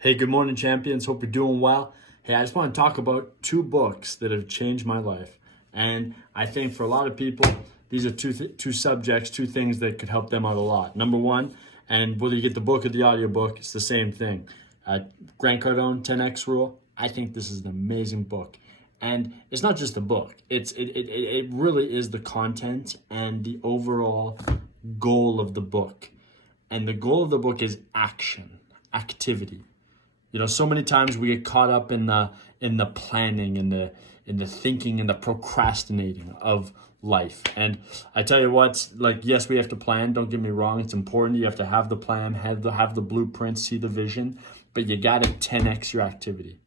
Hey, good morning, champions. Hope you're doing well. Hey, I just want to talk about two books that have changed my life. And I think for a lot of people, these are two subjects, two things that could help them out a lot. Number one, and whether you get the book or the audiobook, it's the same thing. Grant Cardone, 10X Rule. I think this is an amazing book. And it's not just the book. It really is the content and the overall goal of the book. And the goal of the book is action, activity. You know, so many times we get caught up in the planning and the thinking and the procrastinating of life. And I tell you what, like, yes, we have to plan. Don't get me wrong. It's important. You have to have the plan, have the blueprint, see the vision, but you got to 10X your activity.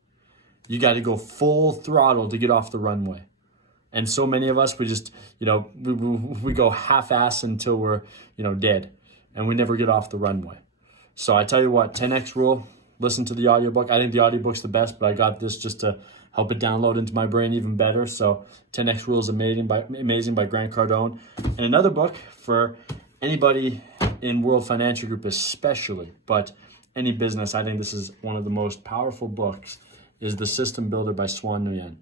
You got to go full throttle to get off the runway. And so many of us, we just, we go half-ass until we're, dead, and we never get off the runway. So I tell you what, 10X rule, listen to the audiobook. I think the audiobook's the best, but I got this just to help it download into my brain even better. So 10X Rule is amazing by Grant Cardone. And another book for anybody in World Financial Group especially, but any business, I think this is one of the most powerful books, is The System Builder by Swan Nguyen.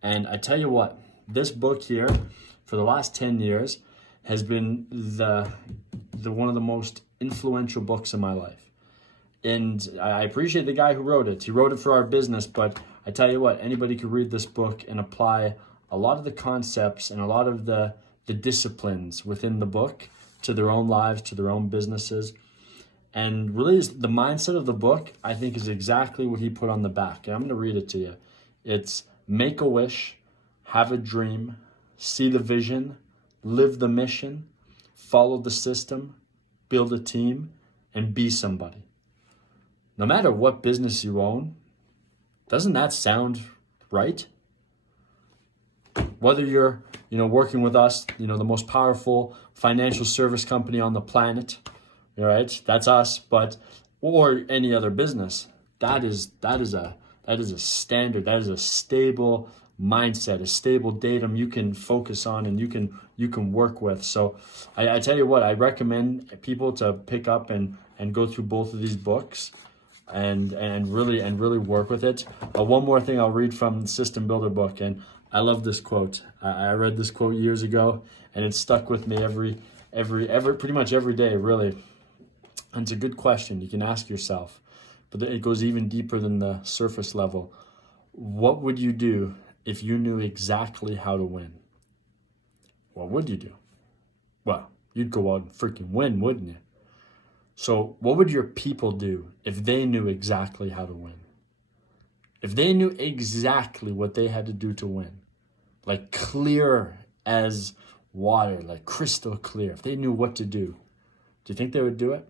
And I tell you what, this book here, for the last 10 years, has been the one of the most influential books in my life. And I appreciate the guy who wrote it. He wrote it for our business, but I tell you what, anybody could read this book and apply a lot of the concepts and a lot of the disciplines within the book to their own lives, to their own businesses. And really, the mindset of the book, I think, is exactly what he put on the back. And I'm going to read it to you. It's make a wish, have a dream, see the vision, live the mission, follow the system, build a team, and be somebody. No matter what business you own, doesn't that sound right? Whether you're, working with us, the most powerful financial service company on the planet, all right, that's us, or any other business, that is a standard, that is a stable mindset, a stable datum you can focus on and you can work with. So I tell you what, I recommend people to pick up and go through both of these books and really work with it. One more thing I'll read from the System Builder book, and I love this quote. I read this quote years ago, and it stuck with me every pretty much every day, really. And it's a good question you can ask yourself, but it goes even deeper than the surface level. What would you do if you knew exactly how to win? What would you do? Well, you'd go out and freaking win, wouldn't you? So what would your people do if they knew exactly how to win? If they knew exactly what they had to do to win, like clear as water, like crystal clear, if they knew what to do you think they would do it?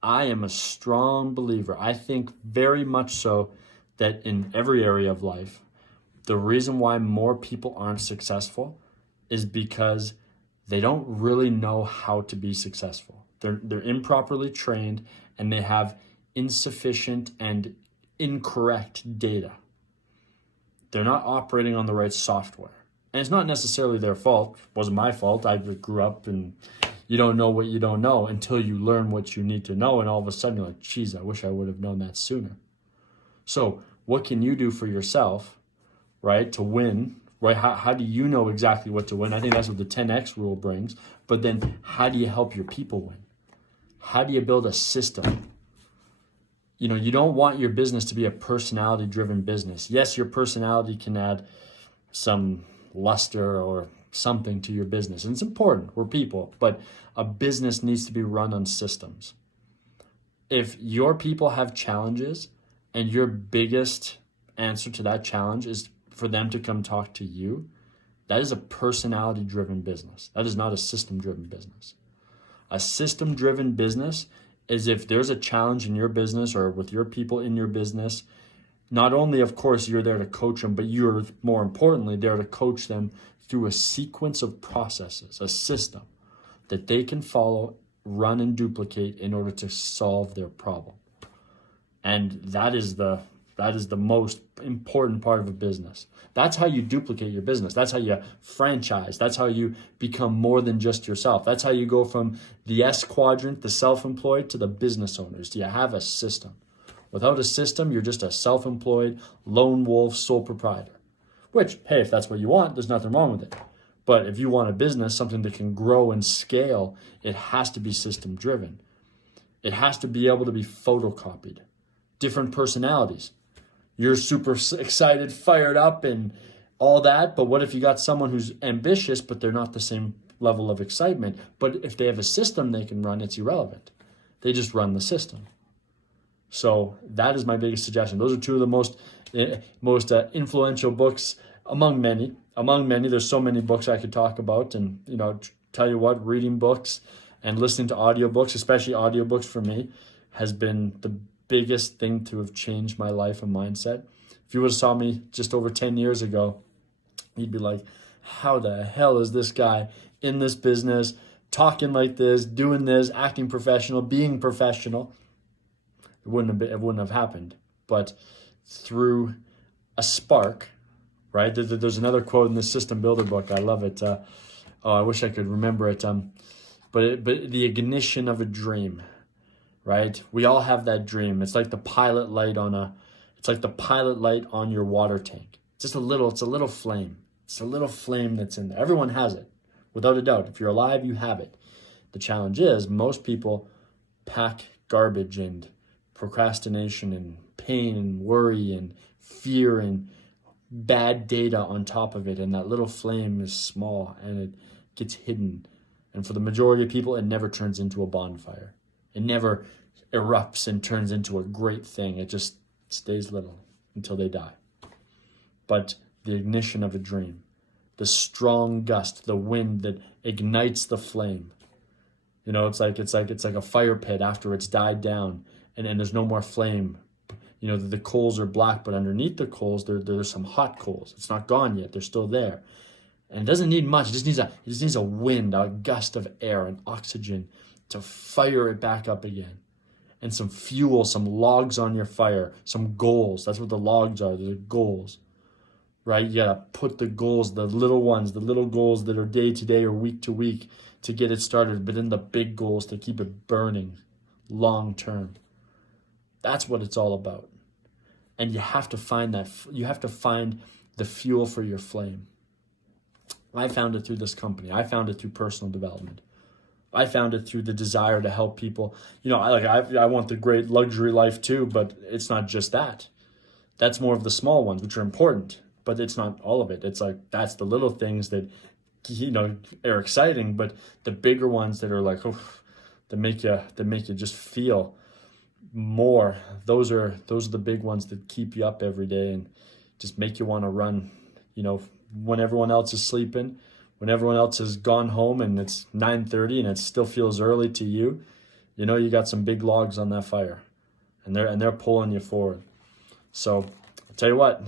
I am a strong believer. I think very much so that in every area of life, the reason why more people aren't successful is because they don't really know how to be successful. They're improperly trained and they have insufficient and incorrect data. They're not operating on the right software. And it's not necessarily their fault. It wasn't my fault. I grew up and you don't know what you don't know until you learn what you need to know. And all of a sudden you're like, geez, I wish I would have known that sooner. So what can you do for yourself, right, to win? Right? How do you know exactly what to win? I think that's what the 10X rule brings. But then how do you help your people win? How do you build a system? You don't want your business to be a personality-driven business. Yes, your personality can add some luster or something to your business. And it's important. We're people. But a business needs to be run on systems. If your people have challenges and your biggest answer to that challenge is for them to come talk to you, that is a personality-driven business. That is not a system-driven business. A system-driven business is if there's a challenge in your business or with your people in your business, not only, of course, you're there to coach them, but you're more importantly there to coach them through a sequence of processes, a system that they can follow, run, and duplicate in order to solve their problem. And that is the most important part of a business. That's how you duplicate your business. That's how you franchise. That's how you become more than just yourself. That's how you go from the S quadrant, the self-employed, to the business owners. Do you have a system? Without a system, you're just a self-employed, lone wolf, sole proprietor. Which, hey, if that's what you want, there's nothing wrong with it. But if you want a business, something that can grow and scale, it has to be system driven. It has to be able to be photocopied. Different personalities. You're super excited, fired up, and all that. But what if you got someone who's ambitious, but they're not the same level of excitement? But if they have a system they can run, it's irrelevant. They just run the system. So that is my biggest suggestion. Those are two of the most influential books among many. Among many, there's so many books I could talk about. And, tell you what, reading books and listening to audiobooks, especially audiobooks for me, has been the biggest thing to have changed my life and mindset. If you would have saw me just over 10 years ago, you'd be like, how the hell is this guy in this business, talking like this, doing this, acting professional, being professional? It wouldn't have happened. But through a spark, right? There's another quote in the System Builder book. I love it. I wish I could remember it. But the ignition of a dream, right? We all have that dream. It's like the pilot light on your water tank. It's a little flame. It's a little flame that's in there. Everyone has it, without a doubt. If you're alive, you have it. The challenge is most people pack garbage and procrastination and pain and worry and fear and bad data on top of it. And that little flame is small and it gets hidden. And for the majority of people, it never turns into a bonfire. It never erupts and turns into a great thing. It just stays little until they die. But the ignition of a dream, the strong gust, the wind that ignites the flame. It's like a fire pit after it's died down and there's no more flame. The coals are black, but underneath the coals, there's some hot coals. It's not gone yet. They're still there. And it doesn't need much. It just needs a wind, a gust of air, and oxygen to fire it back up again. And some fuel, some logs on your fire, some goals. That's what the logs are. They're goals, right? You gotta put the goals, the little ones, the little goals that are day to day or week to week to get it started, but then the big goals to keep it burning long term. That's what it's all about. And you have to find that. You have to find the fuel for your flame. I found it through this company. I found it through personal development. I found it through the desire to help people. I want the great luxury life too, but it's not just that. That's more of the small ones, which are important, but it's not all of it. It's like, that's the little things that, are exciting, but the bigger ones that are like, that make you just feel more. Those are the big ones that keep you up every day and just make you want to run, when everyone else is sleeping, when everyone else has gone home and it's 9:30 and it still feels early to you, you got some big logs on that fire and they're pulling you forward. So I'll tell you what,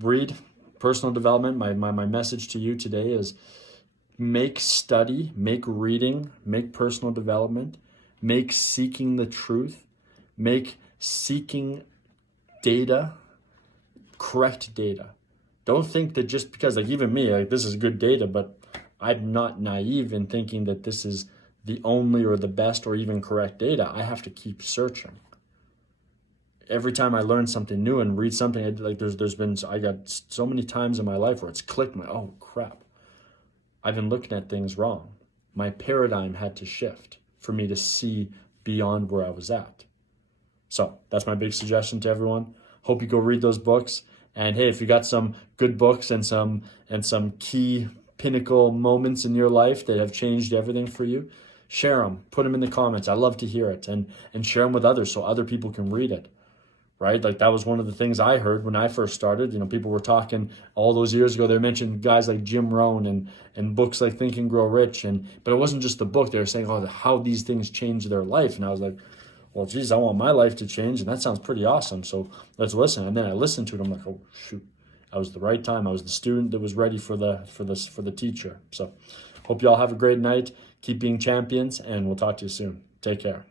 read personal development. My message to you today is make study, make reading, make personal development, make seeking the truth, make seeking data, correct data. Don't think that just because, even me, this is good data, but I'm not naive in thinking that this is the only or the best or even correct data. I have to keep searching. Every time I learn something new and read something, I got so many times in my life where it's clicked, oh crap, I've been looking at things wrong. My paradigm had to shift for me to see beyond where I was at. So that's my big suggestion to everyone. Hope you go read those books. And hey, if you got some good books and some key pinnacle moments in your life that have changed everything for you, share them, put them in the comments. I love to hear it, and share them with others so other people can read it, right? Like that was one of the things I heard when I first started. People were talking all those years ago. They mentioned guys like Jim Rohn and books like Think and Grow Rich, but it wasn't just the book. They were saying, how these things changed their life, and I was like, well, geez, I want my life to change, and that sounds pretty awesome. So let's listen. And then I listened to it. I'm like, oh shoot, I was the right time. I was the student that was ready for the teacher. So hope you all have a great night. Keep being champions, and we'll talk to you soon. Take care.